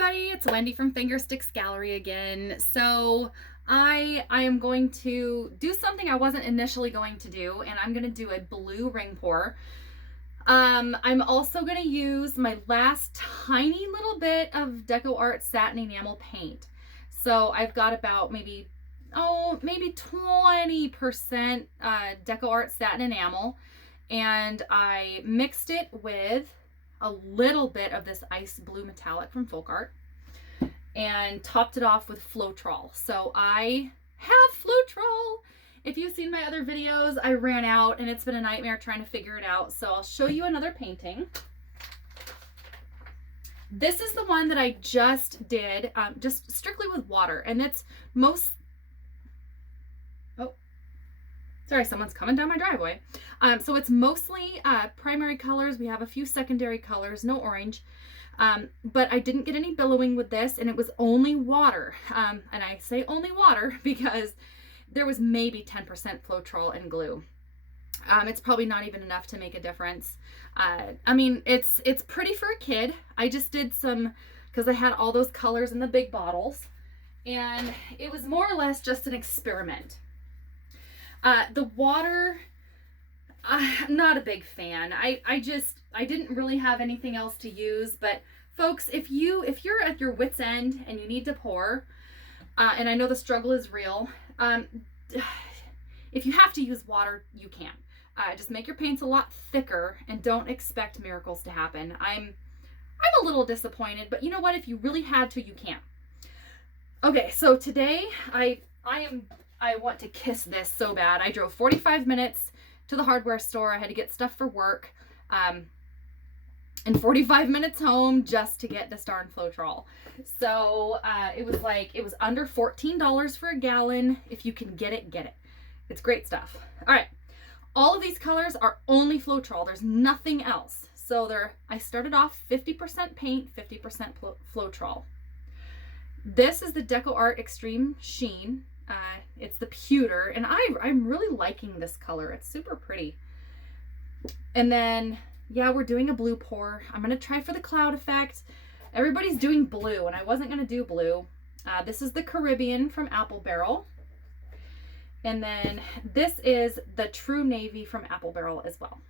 everybody, it's Wendy from Fingersticks Gallery again. So I am going to do something I wasn't initially going to do, and I'm going to do a blue ring pour. I'm also going to use my last tiny little bit of Deco Art Satin Enamel paint. So I've got about maybe 20% Deco Art Satin Enamel, and I mixed it with a little bit of this ice blue metallic from Folk Art and topped it off with Floetrol. So I have Floetrol. If you've seen my other videos, I ran out and it's been a nightmare trying to figure it out. So I'll show you another painting. This is the one that I just did, just strictly with water, and it's sorry, someone's coming down my driveway. So it's mostly primary colors. We have a few secondary colors, no orange. But I didn't get any billowing with this, and it was only water. And I say only water because there was maybe 10% Floetrol and glue. It's probably not even enough to make a difference. I mean, it's pretty for a kid. I just did some, because I had all those colors in the big bottles, and it was more or less just an experiment. The water, I'm not a big fan. I didn't really have anything else to use, but folks, if you're at your wit's end and you need to pour, and I know the struggle is real, if you have to use water, you can. Just make your paints a lot thicker and don't expect miracles to happen. I'm a little disappointed, but you know what? If you really had to, you can. Okay, so today I want to kiss this so bad. I drove 45 minutes to the hardware store. I had to get stuff for work, and 45 minutes home just to get this darn Floetrol. So it was under $14 for a gallon. If you can get it, get it. It's great stuff. All right, all of these colors are only Floetrol. There's nothing else. So I started off 50% paint, 50% Floetrol. This is the Deco Art Extreme Sheen. It's the pewter, and I'm really liking this color. It's super pretty. And then, yeah, we're doing a blue pour. I'm going to try for the cloud effect. Everybody's doing blue, and I wasn't going to do blue. This is the Caribbean from Apple Barrel. And then this is the True Navy from Apple Barrel as well.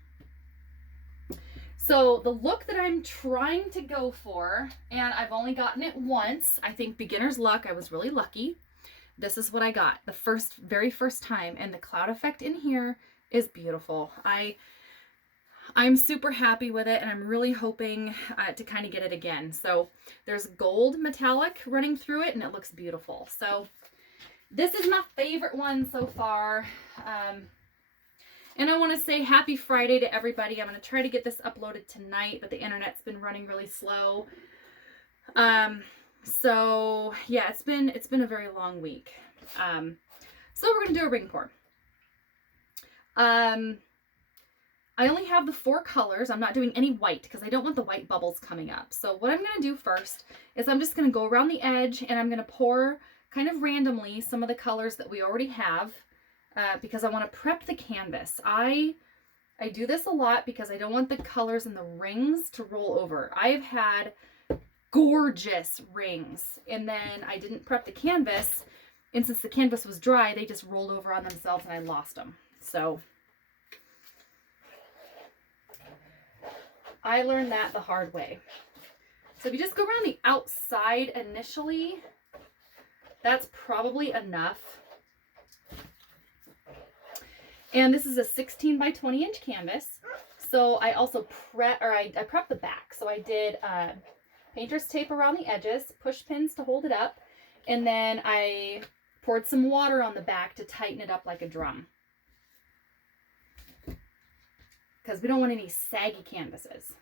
So the look that I'm trying to go for, and I've only gotten it once, I think beginner's luck, I was really lucky. This is what I got the very first time, and the cloud effect in here is beautiful. I'm super happy with it, and I'm really hoping to kind of get it again. So there's gold metallic running through it, and it looks beautiful. So this is my favorite one so far. And I want to say happy Friday to everybody. I'm going to try to get this uploaded tonight, but the internet's been running really slow. So yeah, it's been a very long week. So we're going to do a ring pour. I only have the 4 colors. I'm not doing any white because I don't want the white bubbles coming up. So what I'm going to do first is I'm just going to go around the edge, and I'm going to pour kind of randomly some of the colors that we already have, because I want to prep the canvas. I do this a lot because I don't want the colors in the rings to roll over. I've had gorgeous rings, and then I didn't prep the canvas, and since the canvas was dry, they just rolled over on themselves and I lost them. So I learned that the hard way. So if you just go around the outside initially, that's probably enough. And this is a 16 by 20 inch canvas. So I also I prepped the back. So I did painter's tape around the edges, push pins to hold it up, and then I poured some water on the back to tighten it up like a drum, because we don't want any saggy canvases.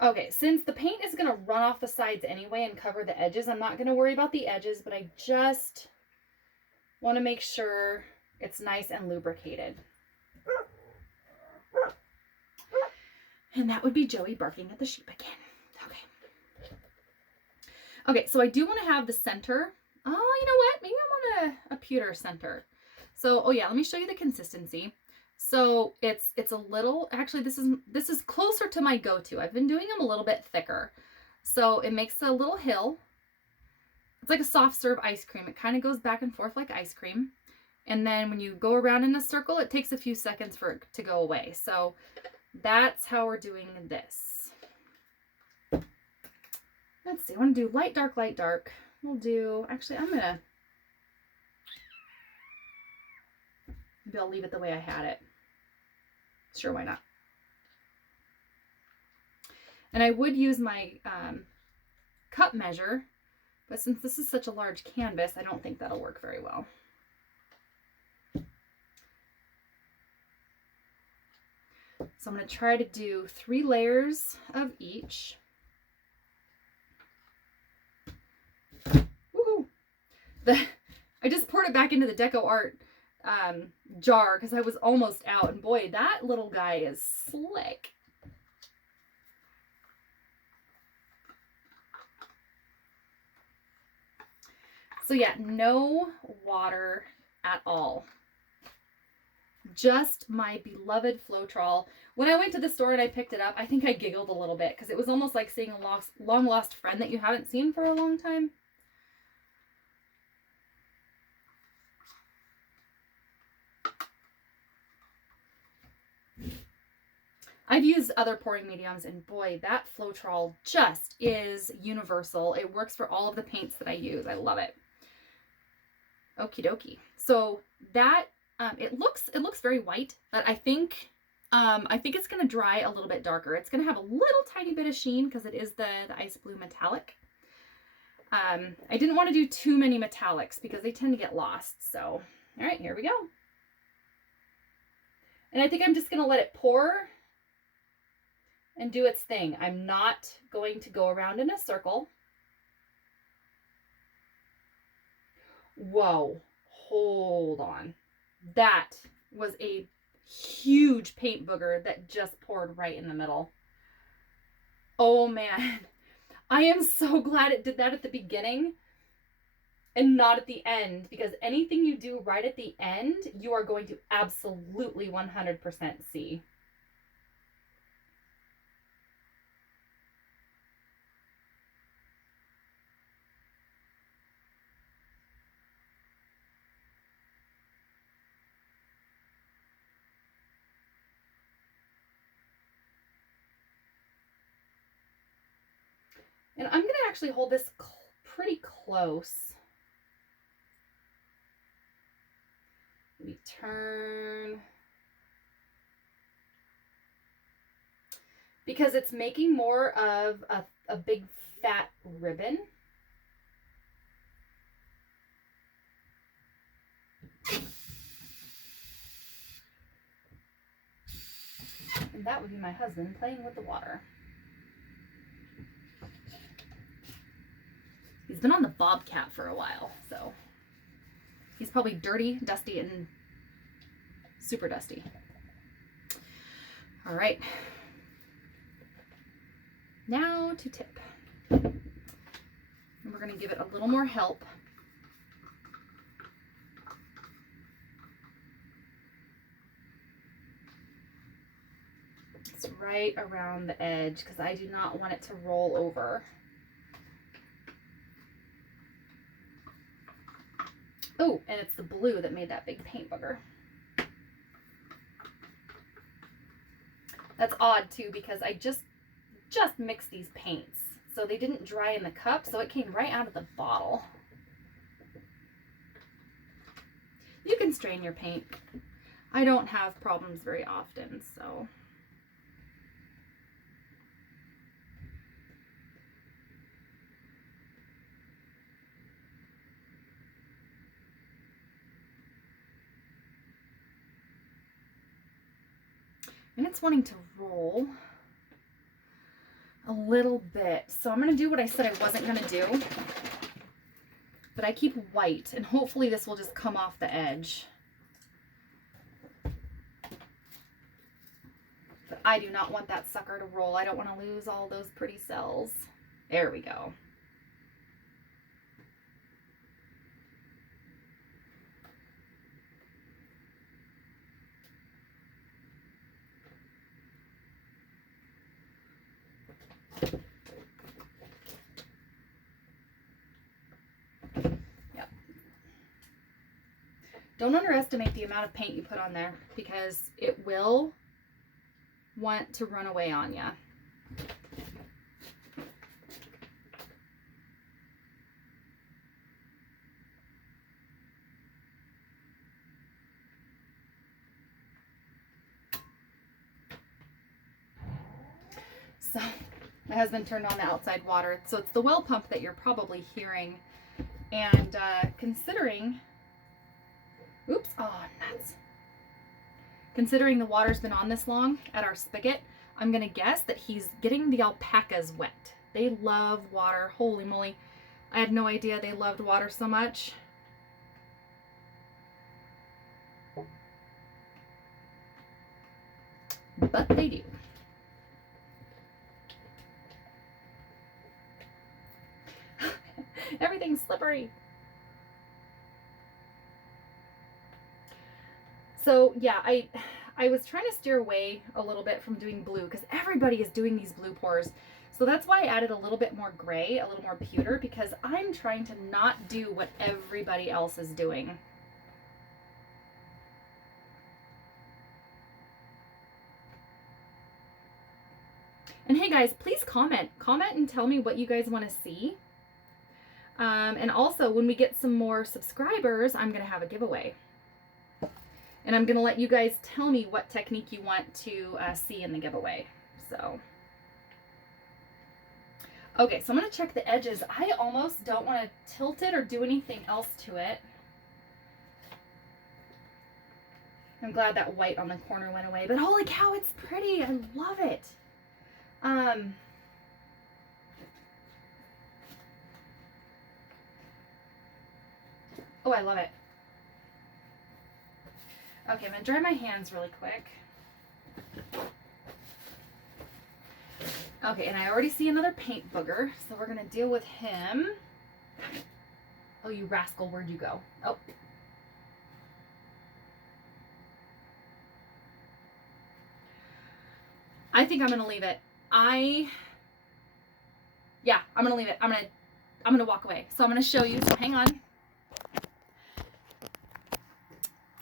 Okay, since the paint is going to run off the sides anyway and cover the edges, I'm not going to worry about the edges, but I just want to make sure it's nice and lubricated. And that would be Joey barking at the sheep again. Okay. Okay, so I do want to have the center. Oh, you know what? Maybe I want a pewter center. So, oh yeah, let me show you the consistency. So it's a little, actually this is closer to my go-to. I've been doing them a little bit thicker. So it makes a little hill. It's like a soft serve ice cream. It kind of goes back and forth like ice cream. And then when you go around in a circle, it takes a few seconds for it to go away. So that's how we're doing this. Let's see, I want to do light, dark, light, dark. We'll do, actually, maybe I'll leave it the way I had it. Sure, why not? And I would use my cup measure, but since this is such a large canvas, I don't think that'll work very well. So I'm going to try to do 3 layers of each. Woohoo! I just poured it back into the Deco Art jar because I was almost out, and boy, that little guy is slick. So yeah, no water at all. Just my beloved Floetrol. When I went to the store and I picked it up, I think I giggled a little bit because it was almost like seeing a long lost friend that you haven't seen for a long time. I've used other pouring mediums, and boy, that Floetrol just is universal. It works for all of the paints that I use. I love it. Okie dokie. So that it looks very white, but I think it's going to dry a little bit darker. It's going to have a little tiny bit of sheen because it is the ice blue metallic. I didn't want to do too many metallics because they tend to get lost. So, all right, here we go. And I think I'm just going to let it pour and do its thing. I'm not going to go around in a circle. Whoa, hold on. That was a huge paint booger that just poured right in the middle. Oh man, I am so glad it did that at the beginning and not at the end, because anything you do right at the end, you are going to absolutely 100% see. And I'm going to actually hold this pretty close. Maybe turn. Because it's making more of a big fat ribbon. And that would be my husband playing with the water. He's been on the Bobcat for a while, so he's probably dirty, dusty, and super dusty. All right. Now to tip. And we're going to give it a little more help. It's right around the edge because I do not want it to roll over. Oh, and it's the blue that made that big paint booger. That's odd too, because I just mixed these paints. So they didn't dry in the cup, so it came right out of the bottle. You can strain your paint. I don't have problems very often, so. And it's wanting to roll a little bit. So I'm going to do what I said I wasn't going to do. But I keep white, and hopefully this will just come off the edge. But I do not want that sucker to roll. I don't want to lose all those pretty cells. There we go. Don't underestimate the amount of paint you put on there because it will want to run away on you. So my husband turned on the outside water. So it's the well pump that you're probably hearing. And considering, oops, oh nuts. Considering the water's been on this long at our spigot, I'm going to guess that he's getting the alpacas wet. They love water. Holy moly. I had no idea they loved water so much. But they do. Everything's slippery. So yeah, I was trying to steer away a little bit from doing blue because everybody is doing these blue pours. So that's why I added a little bit more gray, a little more pewter, because I'm trying to not do what everybody else is doing. And hey guys, please comment and tell me what you guys want to see. And also, when we get some more subscribers, I'm going to have a giveaway. And I'm going to let you guys tell me what technique you want to see in the giveaway. So, okay, so I'm going to check the edges. I almost don't want to tilt it or do anything else to it. I'm glad that white on the corner went away. But holy cow, it's pretty. I love it. Oh, I love it. Okay, I'm going to dry my hands really quick. Okay, and I already see another paint booger, so we're going to deal with him. Oh, you rascal, where'd you go? Oh. I think I'm going to leave it. Yeah, I'm going to leave it. I'm going to walk away. So I'm going to show you. So hang on.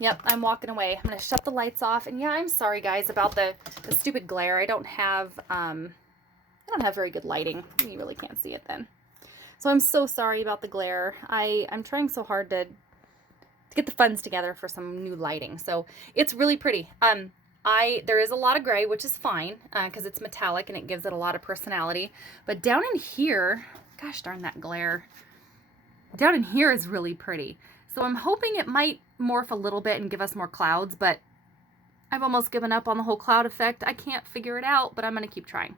Yep, I'm walking away. I'm going to shut the lights off. And yeah, I'm sorry guys about the stupid glare. I don't have very good lighting. You really can't see it then. So I'm so sorry about the glare. I'm trying so hard to get the funds together for some new lighting. So it's really pretty. There is a lot of gray, which is fine because it's metallic and it gives it a lot of personality. But down in here, gosh darn that glare. Down in here is really pretty. So I'm hoping it might morph a little bit and give us more clouds, but I've almost given up on the whole cloud effect. I can't figure it out, but I'm going to keep trying.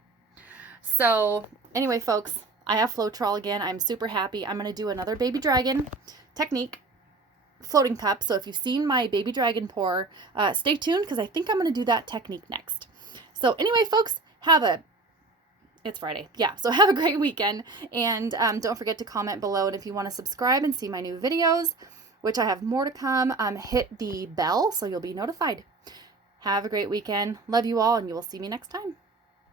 So anyway, folks, I have Floetrol again. I'm super happy. I'm going to do another baby dragon technique floating cup. So if you've seen my baby dragon pour, stay tuned because I think I'm going to do that technique next. So anyway, folks, it's Friday. Yeah. So have a great weekend. And don't forget to comment below. And if you want to subscribe and see my new videos, which I have more to come, hit the bell so you'll be notified. Have a great weekend. Love you all, and you will see me next time.